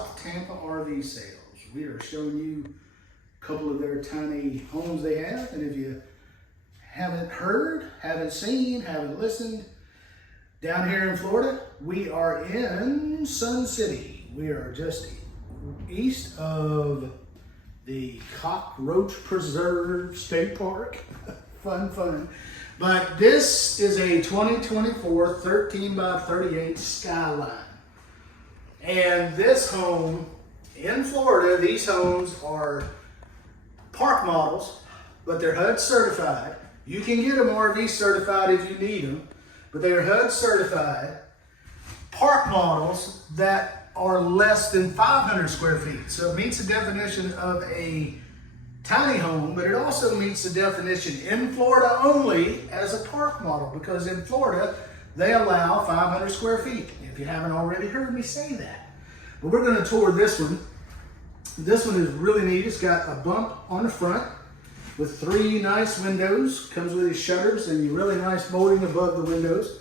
South Tampa RV Sales. We are showing you a couple of their tiny homes they have, and if you haven't heard, haven't seen, haven't listened, down here in Florida, we are in Sun City. We are just east of the Cockroach Preserve State Park. Fun. But this is a 2024 13 by 38 Skyline. And this home in Florida, these homes are park models, but they're HUD certified. You can get them RV certified if you need them, but they're HUD certified park models that are less than 500 square feet. So it meets the definition of a tiny home, but it also meets the definition in Florida only as a park model, because in Florida, they allow 500 square feet, if you haven't already heard me say that. But we're gonna tour this one. This one is really neat. It's got a bump on the front with 3 nice windows. Comes with these shutters and really nice molding above the windows.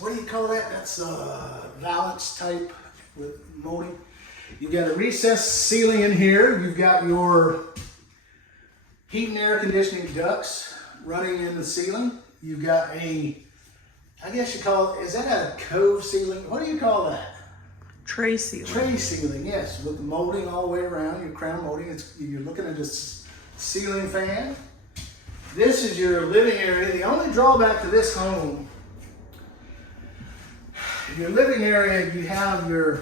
What do you call that? That's valance type with molding. You've got a recessed ceiling in here. You've got your heat and air conditioning ducts running in the ceiling. You've got a, I guess you call it, is that a cove ceiling? What do you call that? Tray ceiling. Tray ceiling, yes, with the molding all the way around, your crown molding. You're looking at this ceiling fan. This is your living area. The only drawback to this home, your living area, you have your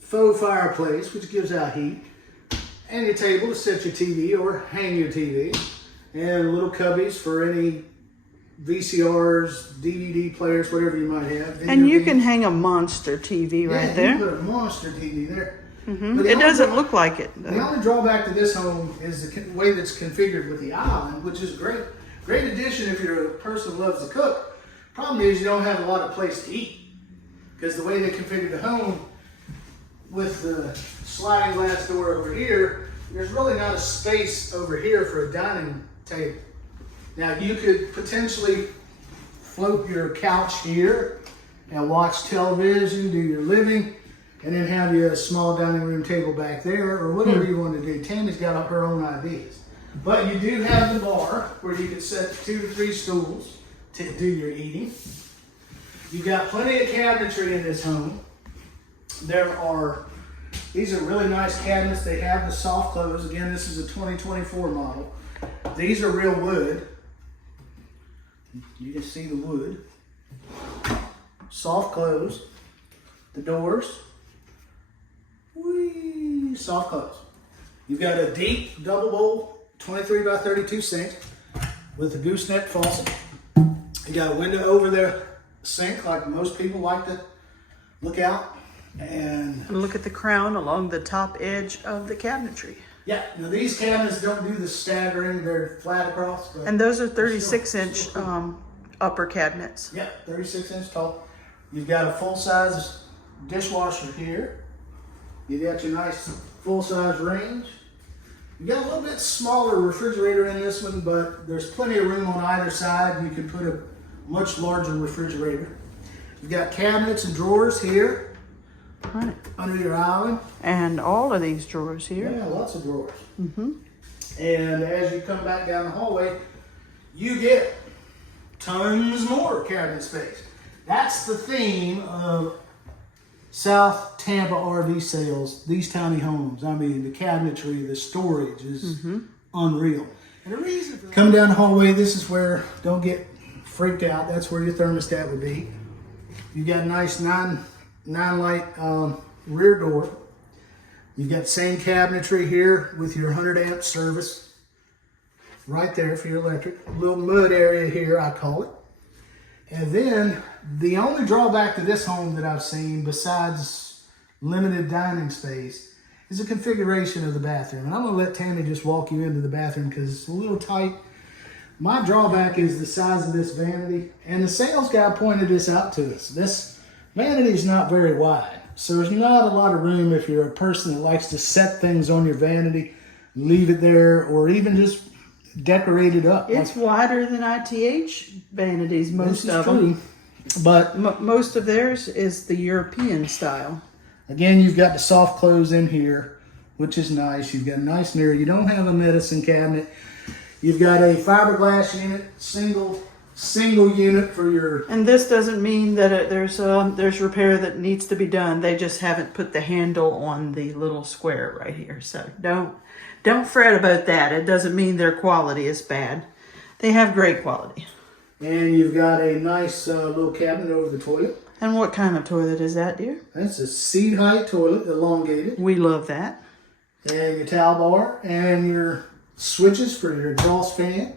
faux fireplace, which gives out heat, and your table to set your TV or hang your TV, and little cubbies for any VCRs, DVD players, whatever you might have. And you can hang a monster TV right there. You can put a monster TV there. But it doesn't look like it. The only drawback to this home is the way that's configured with the island, which is great. Great addition if you're a person who loves to cook. Problem is you don't have a lot of place to eat, because the way they configured the home with the sliding glass door over here, there's really not a space over here for a dining table. Now you could potentially float your couch here and watch television, do your living, and then have you a small dining room table back there, or whatever you want to do. Tammy's got her own ideas. But you do have the bar where you can set 2 to 3 stools to do your eating. You've got plenty of cabinetry in this home. These are really nice cabinets. They have the soft close. Again, this is a 2024 model. These are real wood. You can see the wood. Soft close. The doors. Whee, soft close. You've got a deep double bowl 23 by 32 sink with a gooseneck faucet. You got a window over the sink like most people like to look out. And look at the crown along the top edge of the cabinetry. Yeah, now these cabinets don't do the staggering, they're flat across. But and those are 36-inch upper cabinets. Yeah, 36-inch tall. You've got a full-size dishwasher here. You got your nice full-size range. You got a little bit smaller refrigerator in this one, but there's plenty of room on either side. You can put a much larger refrigerator. You've got cabinets and drawers here. Right. Under your island. And all of these drawers here. Yeah, lots of drawers. And as you come back down the hallway, you get tons more cabinet space. That's the theme of South Tampa RV Sales, these tiny homes. I mean, the cabinetry, the storage is unreal. And the reason for that, come down the hallway, this is where, don't get freaked out, that's where your thermostat would be. You got a nice 9-light rear door. You've got same cabinetry here with your 100-amp service right there for your electric. A little mud area here, I call it. And then the only drawback to this home that I've seen, besides limited dining space, is the configuration of the bathroom. And I'm going to let Tammy just walk you into the bathroom because it's a little tight. My drawback is the size of this vanity. And the sales guy pointed this out to us. This vanity is not very wide. So there's not a lot of room if you're a person that likes to set things on your vanity, leave it there, or even just decorate it up. It's wider than ITH vanities, most of them. But Most of theirs is the European style. again, you've got the soft close in here, which is nice. You've got a nice mirror. You don't have a medicine cabinet. You've got a fiberglass unit, single unit for your. And this doesn't mean that there's repair that needs to be done. They just haven't put the handle on the little square right here. So don't fret about that. It doesn't mean their quality is bad. They have great quality. And you've got a nice little cabinet over the toilet. And what kind of toilet is that, dear? That's a seat height toilet, elongated. We love that. And your towel bar and your switches for your exhaust fan,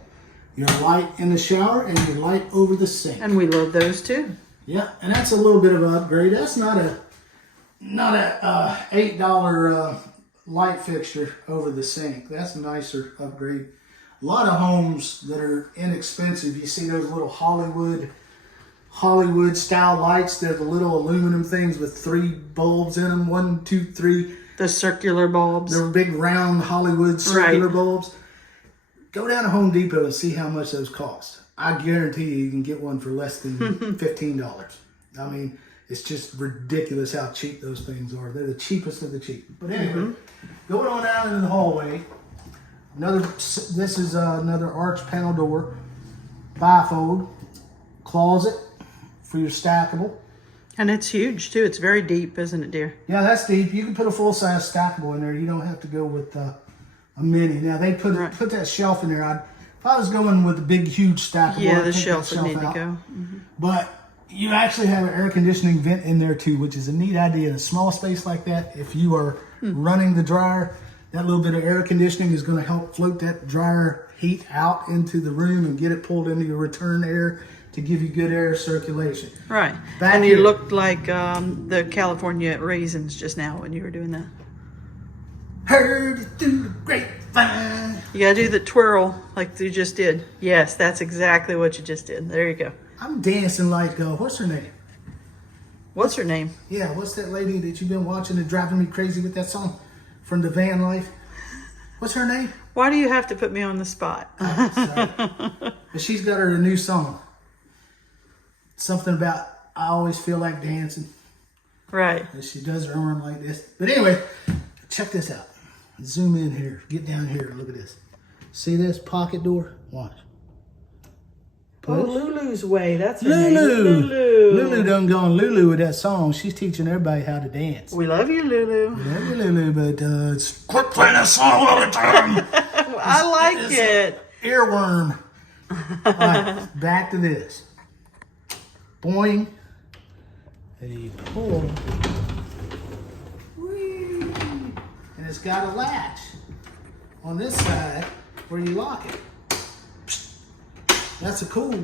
your light in the shower, and your light over the sink. And we love those too. Yeah, and that's a little bit of an upgrade. That's not a $8 light fixture over the sink. That's a nicer upgrade. A lot of homes that are inexpensive, you see those little Hollywood style lights. They're the little aluminum things with 3 bulbs in them. 1, 2, 3. The circular bulbs. They're big round Hollywood circular bulbs. Go down to Home Depot and see how much those cost. I guarantee you can get one for less than $15. I mean, it's just ridiculous how cheap those things are. They're the cheapest of the cheap. But anyway, going on out into the hallway, this is another arch panel door, bifold, closet for your stackable. And it's huge too. It's very deep, isn't it, dear? Yeah, that's deep. You can put a full-size stackable in there. You don't have to go with a mini. Now, they put that shelf in there. If I was going with a big, huge stackable, Yeah, I'd the take shelf that would need out. to go. But you actually have an air conditioning vent in there too, which is a neat idea. In a small space like that, if you are running the dryer, that little bit of air conditioning is going to help float that dryer heat out into the room and get it pulled into your return air to give you good air circulation. Right. Back And here. you looked like the California raisins just now when you were doing that. Heard it through the grapevine. You gotta do the twirl like you just did. Yes, that's exactly what you just did. There you go. I'm dancing like, what's her name? What's her name? Yeah, what's that lady that you've been watching and driving me crazy with that song from the van life? What's her name? Why do you have to put me on the spot? Sorry. But she's got her a new song. Something about, I always feel like dancing. Right. And she does her arm like this. But anyway, check this out. Zoom in here. Get down here. Look at this. See this pocket door? Watch. Oh, Lulu's way. That's her Lulu. name. Lulu done gone Lulu with that song. She's teaching everybody how to dance. We love you, Lulu. Love you, Lulu, but quit playing that song all the time. I like it. Earworm. All right, back to this. Boing. A pull. Whee. And it's got a latch on this side where you lock it. That's a cool,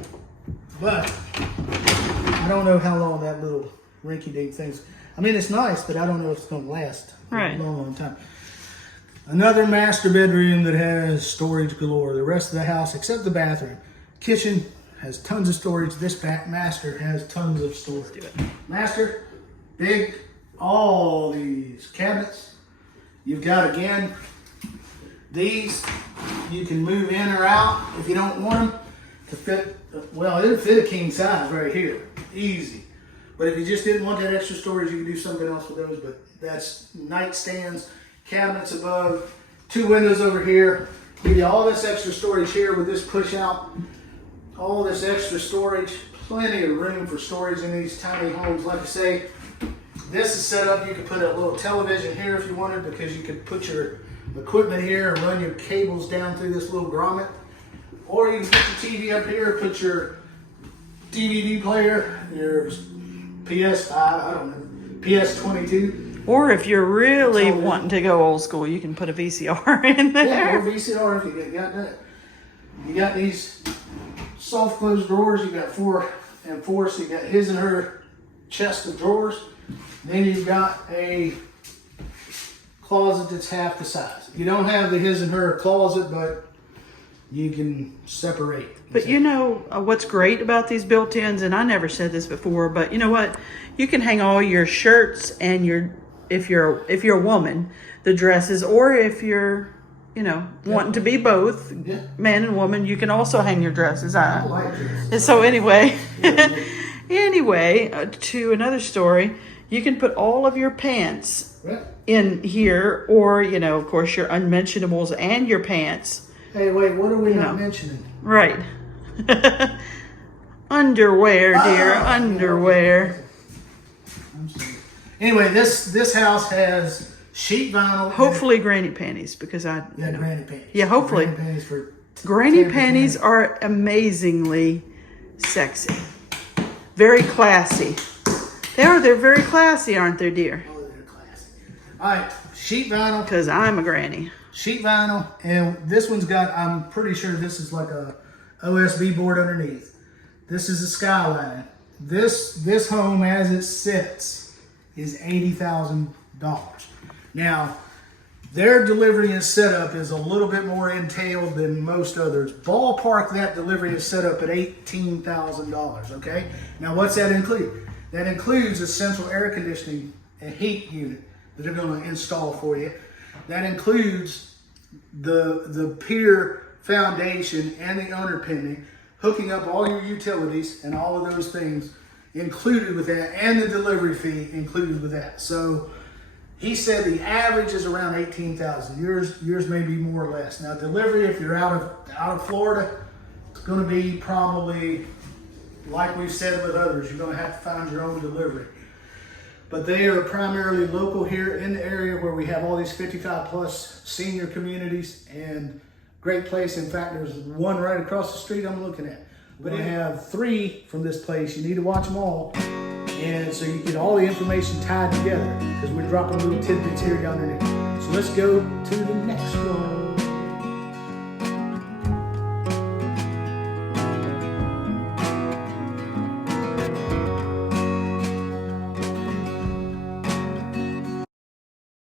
but I don't know how long that little rinky-dink thing's. I mean, it's nice, but I don't know if it's going to last a long time. Another master bedroom that has storage galore. The rest of the house, except the bathroom. Kitchen has tons of storage. This back master has tons of storage. Master, big, all these cabinets. You've got, again, these you can move in or out if you don't want them to fit. Well, it'll fit a king size right here, easy. But if you just didn't want that extra storage, you can do something else with those. But that's nightstands, cabinets above, 2 windows over here. Give you all this extra storage here with this push out. All this extra storage, plenty of room for storage in these tiny homes. Like I say, this is set up. You could put a little television here if you wanted, because you could put your equipment here and run your cables down through this little grommet. Or you can put your TV up here, put your DVD player, your PS5, I don't know, PS22. Or if you're really wanting to go old school, you can put a VCR in there. Yeah, or VCR if you got that. You got these soft closed drawers. You got 4 and 4, so you got his and her chest of drawers. Then you've got a closet that's half the size. You don't have the his and her closet, but you can separate. But you know what's great about these built-ins, and I never said this before, but you know what? You can hang all your shirts and if you're a woman, the dresses, or if you're, wanting to be both, man and woman, you can also hang your dresses. I like this. And so anyway, Anyway, to another story, you can put all of your pants in here, or, you know, of course, your unmentionables and your pants. Hey, wait, what are we not mentioning? Right. Underwear, dear, underwear. Anyway, this house has sheet vinyl. Hopefully granny panties, because granny panties. Yeah, hopefully. Granny panties for Granny panties are amazingly sexy. Very classy. They're very classy, aren't they, dear? Oh, they're classy. All right, sheet vinyl. Because I'm a granny. Sheet vinyl, and this one's got, I'm pretty sure this is like a OSB board underneath. This is a Skyline. This home as it sits is $80,000. Now, their delivery and setup is a little bit more entailed than most others. Ballpark that delivery is set up at $18,000, okay? Now, what's that include? That includes a central air conditioning and heat unit that they're gonna install for you. That includes the pier foundation and the underpinning, hooking up all your utilities and all of those things included with that, and the delivery fee included with that. So he said the average is around $18,000. Yours may be more or less. Now delivery, if you're out of Florida, it's going to be probably, like we've said with others, you're going to have to find your own delivery. But they are primarily local here in the area where we have all these 55 plus senior communities, and great place. In fact, there's one right across the street I'm looking at. We're going to have 3 from this place. You need to watch them all. And so you get all the information tied together, because we're dropping little tidbits here underneath. So let's go to the next one.